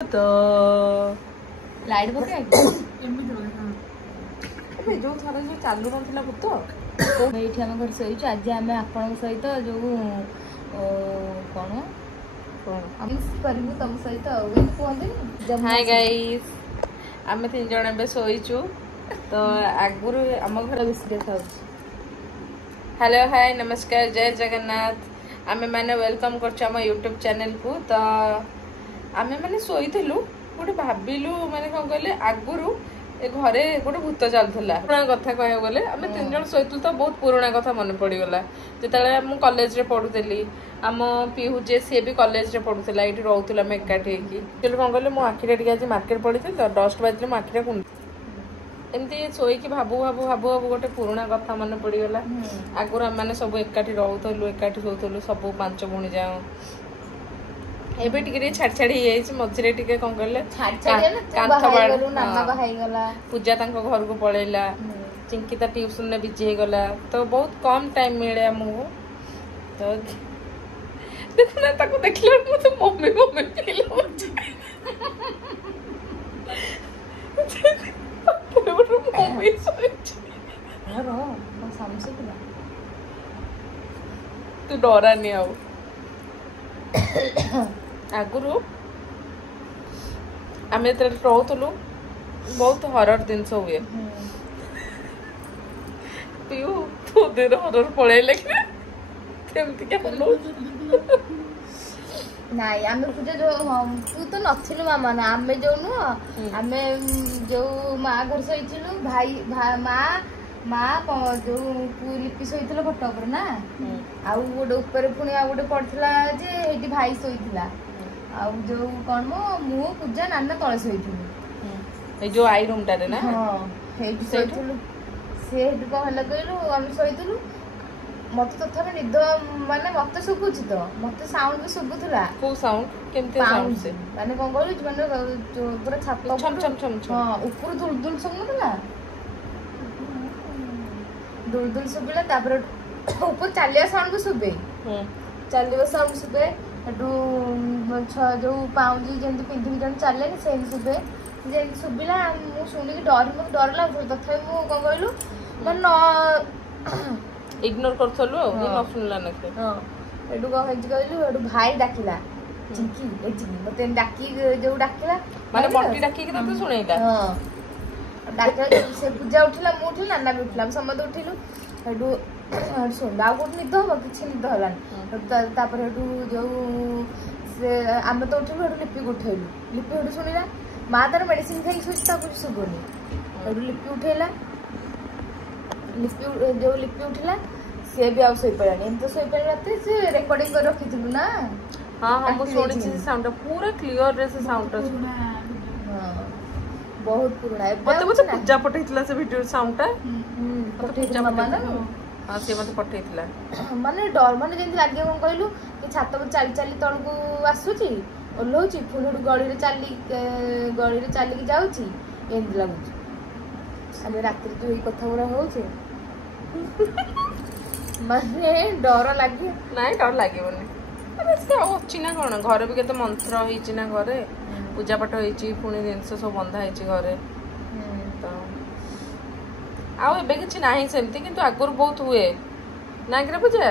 तो लाइट पके जो थोड़ा जो चालू ना भूत ये आम घर शोचु आज आम आपण सहित जो कौन करूँ तुम सहित कहते हाय गाइस आम 3 जन ए शोचु तो आगुरी आम घर बेसी देखा हेलो हाय नमस्कार जय जगन्नाथ आम मैंने वेलकम कर यूट्यूब चैनल को तो आम मैंने शोलु गोटे भाविलु माने कौन कहले आगुरु ए घरे गोटे भूत चलता पुराना कथा कह गले आम 3 जन शोलु तो बहुत पुराना कथा मन पड़गला जिते मुझे कॉलेज रे पढ़ुली आम पीहू जे सी भी कॉलेज रे पढ़ुला ये रोला आम एकाठी होगी कौन कहले मो आखिरे आज मार्केट पड़ी थी तो डस्ट बाजले मो आखिरे कुंड एमती शोक भाबू भाबू भाबू भाबू गोटे पुराना कथा मन पड़गला आगुरी आम मैंने सब एकाठी रोलु एकाठी सोलु सब 5 भौणी जाओ एबे टिके छाड़ छाड़ हो मझे टे कौन कहले पूजा घर को पलैला चिंकिता ट्यूशन में बिजी गला तो बहुत कम टाइम मिले आमको तो देखना ताको देखला मत मम्मी मम्मी फील होची मम्मी सोची रो समझ तू डरा नहीं आओ आगुरु आम जो रोलु बहुत हरर जिनस हुए पीऊ तू दिन हरर पलैले नाई आम पूजा जो तू तो नथिलु मामा ना आम जो नुह आम जो माँ घर शोलु भाई माँ जो लिपि शोला खट उपर ना आउ गोटे ऊपर पुणी आ गोटे पड़ता जे भाई शोला आउ जो कौन मो मु पूजा नाना तले शोलु जो आई रूम टारे ना हाँ शोलु से कौन कहलु आम शोलु मत तथापि निद माने मत शुभुची तो मत साउंड भी शुभुला को साउंड केमते साउंड से माने कौन कहलु माने पूरा छाप छम छम छम हां ऊपर दुल दुल सुनला दुल दुल सुबिला तापर ऊपर चालिया साउंड भी सुबे चालिया साउंड सुबे एटू जो पाउजी जेंति पिंधि जन चले से सुबे जे सुबिला मु सुनी डर लागो तथापि मु कौन कहलु मन इग्नोर करथलु न सुनला नके हां एटू कह कहलु एटू भाई डाकिला चिंकी ए चिंकी मते डाकी जो डाकिला माने बंटी डाकी के तते सुनेला हां डाकिला से पूजा उठिला मु उठिला ना भी उठिला समद उठिलु एटू सुन आ गोट निद हो किछि निद हलान तापर एटू जो से आम तो उठिलु एटू लिपि उठैलु लिपि एटू सुनिला मां तार मेडिसिन खाई सुच तापर सुगोनी एटू लिपि उठैला लिपि जो लिपि उठिला से भी आ सोई पड़ानी एम तो सोई पड़ाते से रिकॉर्डिंग कर रखिथिलु ना हां हम सुनि छी साउंड पूरा क्लियर रे से साउंड हां बहुत पुराना है मते पूजा पठैतिला से वीडियो साउंड पठैतिला मामा ना हां से मते पठैतिला माने डर माने जेंति लागे कोन कहलु कि छात पर चाली चाली तळ को आसुची ओलोची फुलुडु गळी रे चाली की जाउची एंति लागुची अबे रात्रि जो ई कथा बरा होचे माने डर लागे नाइ डर लागेबनी अरे से होची ना कोन घर भी केते मंत्र होईची ना घरे पूजा पाठ होईची पुणी जिनस सब बंधा होईची घरे तो आउ एबे किछि नाही सेमती किंतु आगुर बहुत हुए ना कि पूजा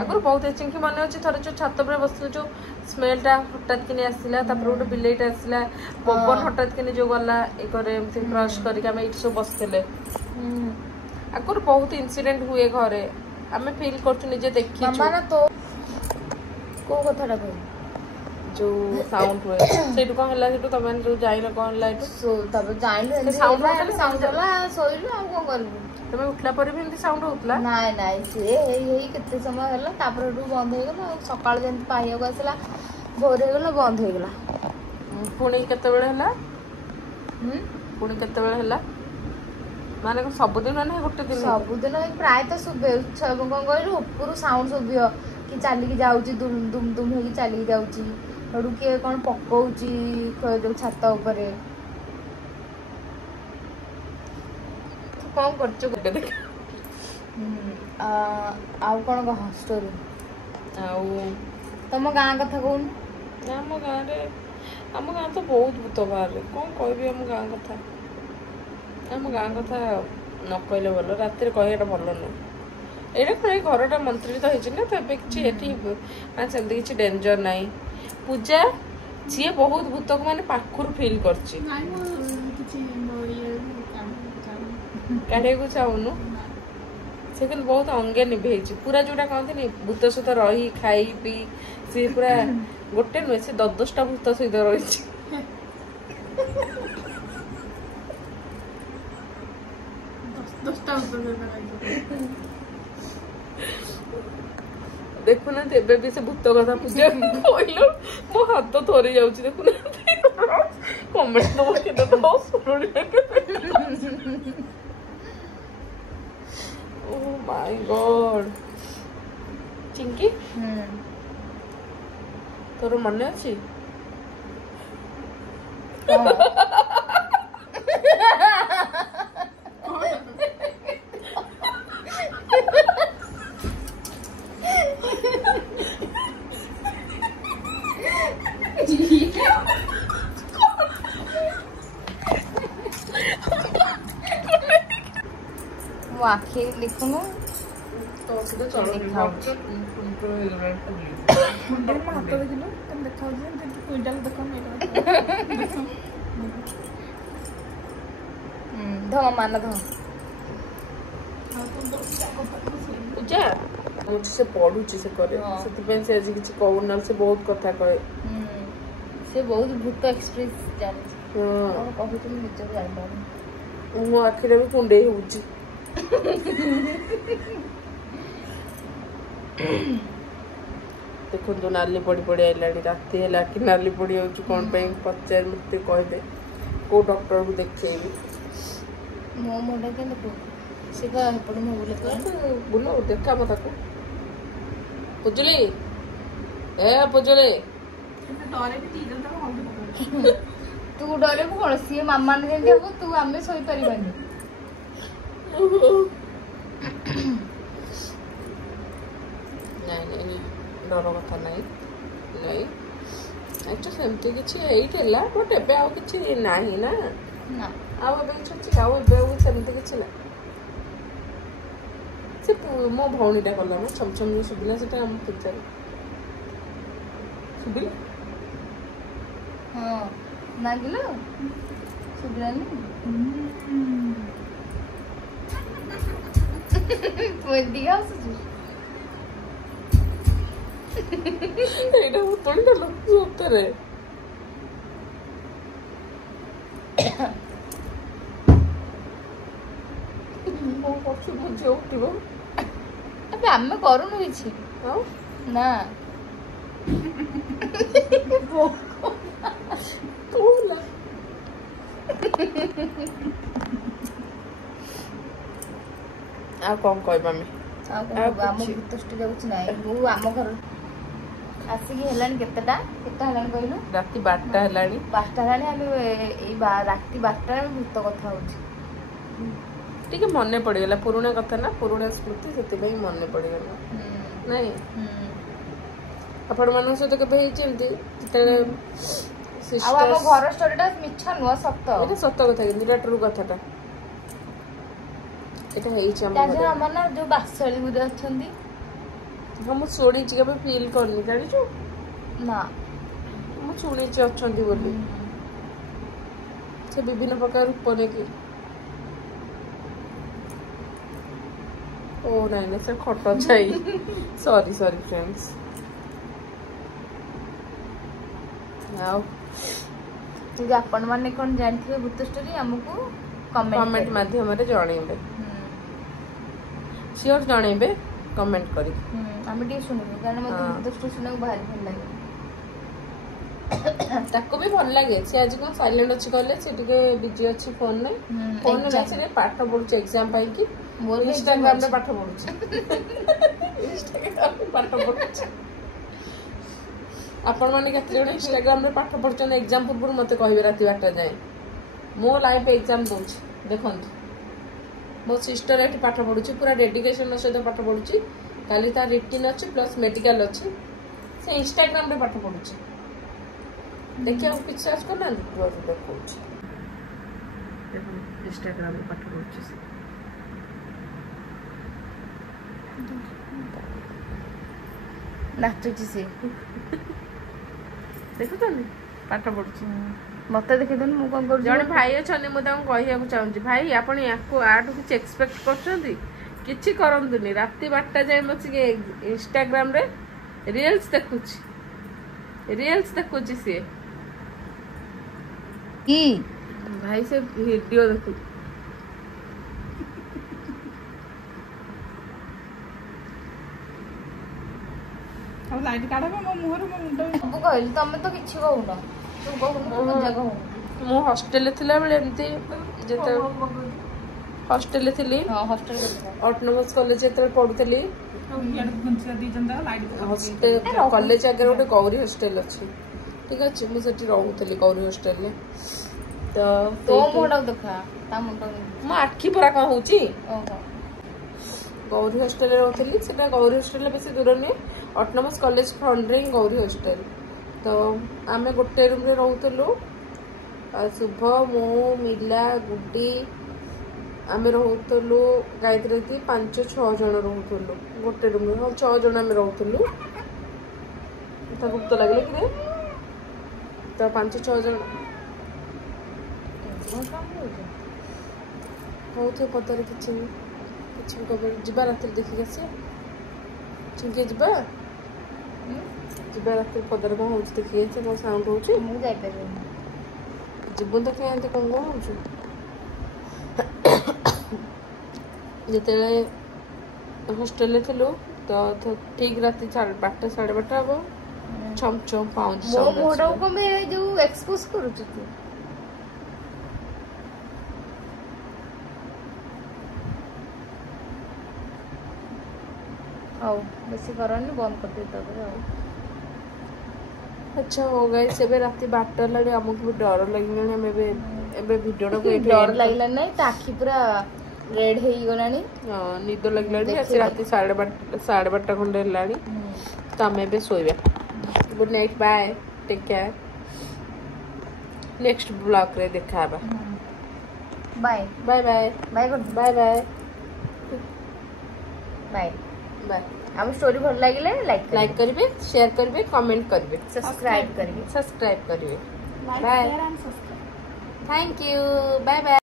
आगुर बहुत चिंकी मन अछि थरे जो छात पर बसले जो स्मेलटा हठात किने आसिला तापर गोटे बिलेटा आसिला पवन हठात किने जो गला ए करे एमती ब्रश करी के हम इट सब बसले आगुर बहुत इंसिडेंट हुए घरे हमें फील करछु निजे देखि मामा ना तो को कथाटा कहू जो साउंड हुए सेटु कोन हला सेटु तमन जो जाइला कोन हला सो तब जाइले साउंड होला सोइलु आ कोन करबु तमे उठला पर भी एमती साउंड होतला नाइ नाइ से हे केते समय हला तापर डु बंद हो गेला सकाळ जेंत पाइया को आसला भोर हो गेला बंद हो गेला पुणी केते बेले हला पुणी केते बेले हला माने सब दिन ना गोटे दिन सब दिन प्राय तो सुबे कोन कहलु ऊपर साउंड सुबियो कि चाली की जाउची दुम दुम दुम हेकी चाली की जाउची हडू के कौन पकौची जो छात ऊपर कौन करचो गोटे देख आउ कौन कह स्टोरी आउ तम गाँ कथा कहून आम गाँव ଆମ ଗାଁ ତ ବହୁତ ଭୂତ ବାହାରେ କ'ଣ କହିବି ଆମ ଗାଁ କଥା ନ କହିଲେ ଭଲ ରାତିରେ କହିବାଟା ଭଲ ନୁହେଁ ଏଇଟା କ'ଣ ଏଇ ଘରଟା ମନ୍ତ୍ରିତ ହେଇଛି ନା ତ ଏବେ କିଛି ଏଠି ମାନେ ସେମିତି କିଛି ଡେଞ୍ଜର ନାହିଁ ପୂଜା ସିଏ ବହୁତ ଭୂତକୁ ମାନେ ପାଖରୁ ଫିଲ୍ କରିଛି କାଢ଼ିବାକୁ ଚାହୁଁନୁ ସେ କିନ୍ତୁ ବହୁତ ଅଙ୍ଗେ ନିଭେଇଛି ପୁରା ଯୋଉଟା କହନ୍ତିନି ଭୂତ ସହିତ ରହି ଖାଇ ପିଇ ସିଏ ପୁରା ଗୋଟେ ନୁହେଁ ସେ 10ଟା ଭୂତ ସହିତ ରହିଛି ଦେଖୁନାହାନ୍ତି ଏବେ ବି ସେ ଭୂତ କଥା ପୂଜା କହିଲ ମୋ ହାତ ଥରି ଯାଉଛି ଦେଖୁନାହାନ୍ତି କମେଣ୍ଟ ଦବ କେତେ Oh my god. ଚିଙ୍କି ତୋର ମନେ ଅଛି ମୋ ଆଖି ଦେଖୁନୁ ତୋ ସହିତ ଚଳ ଦେଖାଉଛି ହାତ ଦେଖିଲୁ ଦେଖାଉଛି କୁଇଣ୍ଟାଲ ଧମ ମାନ ଧମ ପୂଜା ସେ ପଢୁଛି ସେ କରେ ସେଥିପାଇଁ ସେ ଆଜି କିଛି କହୁନି ସେ ବହୁତ କଥା କହେ ସେ ବହୁତ ଭୂତ ଏକ୍ସପ୍ରେସ ଜାଣିଛି କହୁଛି ମୁଁ ନିଜକୁ ଜାଣିପାରୁନି ମୋ ଆଖିରେ ବି କୁଣ୍ଡେଇ ହଉଛି ଦେଖନ୍ତୁ ନାଲି ପଡି ପଡି ଆଇଲାଣି ରାତି ହେଲା କି ନାଲି ପଡି ଯାଉଛି କ'ଣ ପାଇଁ ପଚାରି ମତେ କହିଦେ କୋଉ ଡକ୍ଟରକୁ ଦେଖେଇବି ମୋ ମୁଣ୍ଡ କେମିତି ସେ ତ ଏପଟେ ମୁଁ ବୁଲ ଦେଖାମ ତାକୁ ପୁଜୁଲି ଏ ପୁଜୁଲି ତୁ ଡରିବୁ କ'ଣ ସିଏ ମାମା ଯେମିତି ହବ ତୁ ଆମେ ଶୋଇପାରିବାନି ନାଇଁ ଡର କଥା ନାଇଁ ଆଚ୍ଛା ସେମିତି କିଛି ହେଇଥିଲା ବଟ୍ ଏବେ ଆଉ କିଛି ନାହିଁ ନା ଆଉ ଏବେ କିଛି ଅଛି ଆଉ ଏବେ ଆଉ ସେମିତି କିଛି ନାହିଁ ସେ ମୋ ଭଉଣୀଟା କଲା ନା ଛମ ଛମ ଯୋଉ ଶୁଭିଲା ସେଟା ଆମ ପୂଜାରେ ଶୁଭିଲା ହଁ ନାଗିଲ ଶୁଭିଲାନି ଏତିକି ଆସୁଛୁ ଏଇଟା ଭୂତଣୀଟା ଲୋକ ସତରେ କ'ଣ କରୁଛୁ ମୋ ଝିଅ ଉଠିବ ଏବେ ଆମେ କରୁନୁ କିଛି ଆଉ ନା କହୁଲା ଆଉ କ'ଣ କହିବା ଆମେ ଆମ ଭୂତ ଷ୍ଟୁଡିଓ କିଛି ନାହିଁ ମୁଁ ଆମ ଘର ଆସିକି ହେଲାଣି କେତେଟା ହେଲାଣି କହିଲୁ ରାତି 12ଟା ହେଲାଣି 5ଟା ହେଲାଣି ଆମେ ଏଇ ରାତି 12ଟାରେ ଆମେ ଭୂତ କଥା ହଉଛି ଟିକେ ମନେ ପଡିଗଲା ପୁରୁଣା କଥା ନା ପୁରୁଣା ସ୍ମୃତି ସେଥିପାଇଁ ମନେ ପଡିଗଲା ନାଇଁ ଆପଣମାନଙ୍କ ସହିତ କେବେ ହେଇଛି ଏମିତି ଯେତେବେଳେ ଆଉ ଆମ ଘର ଷ୍ଟୋରିଟା ମିଛ ନୁହଁ ସତ ଏଇଟା ସତ କଥା କିନ୍ତୁ ଏଇଟା ଟ୍ରୁ କଥାଟା এটা ହେଇଛି ଆମ ଘରେ ଆମର ନା ଯୋଉ ବାସଳି ଗୁରେ ଅଛନ୍ତି ହଁ ମୁଁ ଶୁଣିଛି କେବେ ଫିଲ୍ କରିନି ଜାଣିଛୁ ନା ମୁଁ ଶୁଣିଛି ଅଛନ୍ତି ବୋଲି ସେ ବିଭିନ୍ନ ପ୍ରକାର ରୂପ ନେଇକି ଓ ନାଇଁ ସେ ଖଟ ଛାଇ ସରି ଫ୍ରେଣ୍ଡସ୍ ଆଉ ଯଦି ଆପଣମାନେ କ'ଣ ଜାଣିଥିବେ ଭୂତ ଷ୍ଟୋରି ଆମକୁ କମେଣ୍ଟ ମାଧ୍ୟମରେ ଜଣେଇବେ ସିଓର ଜଣେଇବେ କମେଣ୍ଟ କରି ଆମେ ଟିକେ ଶୁଣିବୁ କାରଣ ମୋତେ ଭୂତ ଷ୍ଟୋରି ଶୁଣିବାକୁ ଭାରି ଭଲ ଲାଗେ ତାକୁ ବି ଭଲ ଲାଗେ ସେ ଆଜି କ'ଣ ସାଇଲେଣ୍ଟ ଅଛି କହିଲେ ସେ ଟିକେ ବିଜି ଅଛି ଫୋନରେ ଫୋନରେ ସେ ପାଠ ପଢୁଛି ଏକ୍ଜାମ ପାଇଁକି ଇନଷ୍ଟାଗ୍ରାମରେ ପାଠ ପଢୁଛି ଆପଣମାନେ କେତେ ଜଣ ଇନଷ୍ଟାଗ୍ରାମରେ ପାଠ ପଢୁଛନ୍ତି ଏକ୍ଜାମ ପୂର୍ବରୁ ମତେ କହିବେ ରାତି 12ଟା ଯାଏଁ ମୋ ଲାଇଫ ଏକ୍ଜାମ ଦଉଛି ଦେଖନ୍ତୁ ମୋ ସିଷ୍ଟର ଏଠି ପାଠ ପଢୁଛି ପୁରା ଡେଡିକେସନ ସହିତ ପାଠ ପଢୁଛି କାଲି ତା ରିଟିନ୍ ଅଛି ପ୍ଲସ୍ ମେଡିକାଲ ଅଛି ସେ ଇନଷ୍ଟାଗ୍ରାମରେ ପାଠ ପଢୁଛି देखिए हम कुछ सर्च करना देखो इंस्टाग्राम में पाठ पढ़ुची से नाचुची से देखुछनी पाठ पढ़ुची मत देखिदन मु कोन कर जने भाई अछनी मु ताऊ कहिया चाहूची भाई आपण याको आठु किछ एक्सपेक्ट करछंती किछि करंतुनी राती 12टा जाय मछि इंस्टाग्राम रे रील्स देखुची से की भाई से वीडियो देखु अब लाइट काढब मो मुहर मो मुंड सब कहली तमे तो किछि कहून तू कहून मजा कहून मु हॉस्टल थिला बेले एमती जेते हॉस्टल थिली हां हॉस्टल के ऑटोनोमस कॉलेज जेते पढुतली यार गुंचा दी जंदा लाइट हॉस्टल कॉलेज आगे गोटे गौरी हॉस्टल अच्छी ठीक अच्छे मुझे रोली गौरी हॉस्टल में तो मुंडा देखा ता मुंडा मो आखि पूरा कौन हूँ ओहो गौरी हॉस्टल रोली से गौरी हॉस्टल बेस दूर नहीं ऑटोनोमस कॉलेज फ्रंट रे गौरी हॉस्टल तो आम गोटे रूम रे रोलु शुभ मो मिला गुड्डी आम रोलु गायत्री दी 5-6 जन रोलु गोटे रूम रे 6 जन आम रोलु भूत लगे कि तो 5-6 जन हो थे पदार किसी जा रात देखिक आस चिंके जा रात पदार कौन हो देखिए कौन साउंड हो मु जाई परबे जीवन तो क्या कौन कौन हो जिते हॉस्टेल थिलु तो ठीक रात 12टा 12:30 हम छम छम पाउंड मो मोडा को मैं जो एक्सपोज करू तू आओ बेसी करनी बंद कर दे तब आओ अच्छा हो गई से रात 12टा लगे हमको भी डर लगे हम एबे वीडियो को डर लागला नहीं ताखी पूरा रेड हे गलानी निद लगलानी आज रात 12:30 खंडे लानी तो आम एबे सोइबा good night bye take care next blog रे देखा बा bye bye bye bye good bye bye bye bye हम स्टोरी भल लागिले लाइक करिवे शेयर करिवे कमेंट करिवे सब्सक्राइब करिवे सब्सक्राइब करिवे like bye share and subscribe thank you bye bye.